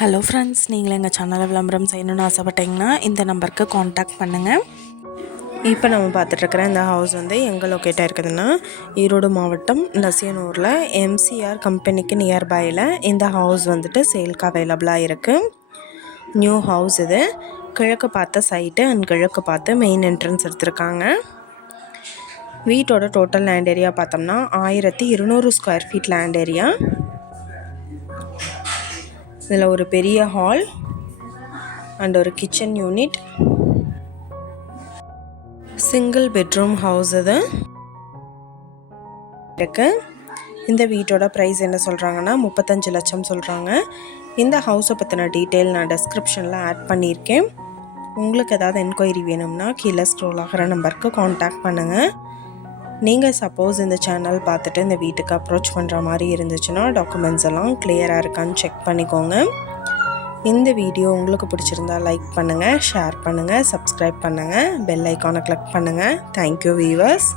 Hello friends, நீங்கள் எங்கள் சேனலில் விளம்பரம் செய்யணும்னு ஆசைப்பட்டீங்கன்னா இந்த நம்பருக்கு காண்டாக்ட் பண்ணுங்கள். இப்போ நம்ம பார்த்துட்ருக்குற இந்த ஹவுஸ் வந்து எங்கே லொக்கேட் ஆகிருக்குதுன்னா ஈரோடு மாவட்டம் நசியனூரில் எம்சிஆர் கம்பெனிக்கு நியர்பையில் இந்த ஹவுஸ் வந்துட்டு சேல்க்கு அவைலபிளாக இருக்குது. நியூ ஹவுஸ் இது. கிழக்கு பார்த்த சைட்டு அண்ட் கிழக்கு பார்த்து மெயின் என்ட்ரன்ஸ் எடுத்திருக்காங்க. வீட்டோட டோட்டல் லேண்ட் ஏரியா பார்த்தோம்னா 1200 ஸ்கொயர் ஃபீட் லேண்ட் ஏரியா. இதில் ஒரு பெரிய ஹால் அண்ட் ஒரு kitchen unit, single bedroom house இது இருக்கு. இந்த வீட்டோட ப்ரைஸ் என்ன சொல்கிறாங்கன்னா 35 லட்சம் சொல்கிறாங்க. இந்த ஹவுஸை பற்றின டீட்டெயில் நான் டிஸ்கிரிப்ஷனில் ஆட் பண்ணியிருக்கேன். உங்களுக்கு ஏதாவது என்கொயரி வேணும்னா கீழே ஸ்க்ரோல் ஆகிற நம்பருக்கு காண்டாக்ட் பண்ணுங்கள். நீங்கள் சப்போஸ் இந்த சேனல் பார்த்துட்டு இந்த வீட்டுக்கு அப்ரோச் பண்ணுற மாதிரி இருந்துச்சுன்னா டாக்குமெண்ட்ஸ் எல்லாம் கிளியராக இருக்கான்னு செக் பண்ணிக்கோங்க. இந்த வீடியோ உங்களுக்கு பிடிச்சிருந்தா லைக் பண்ணுங்கள், ஷேர் பண்ணுங்கள், சப்ஸ்கிரைப் பண்ணுங்கள், பெல் ஐக்கானை கிளிக் பண்ணுங்கள். Thank you viewers.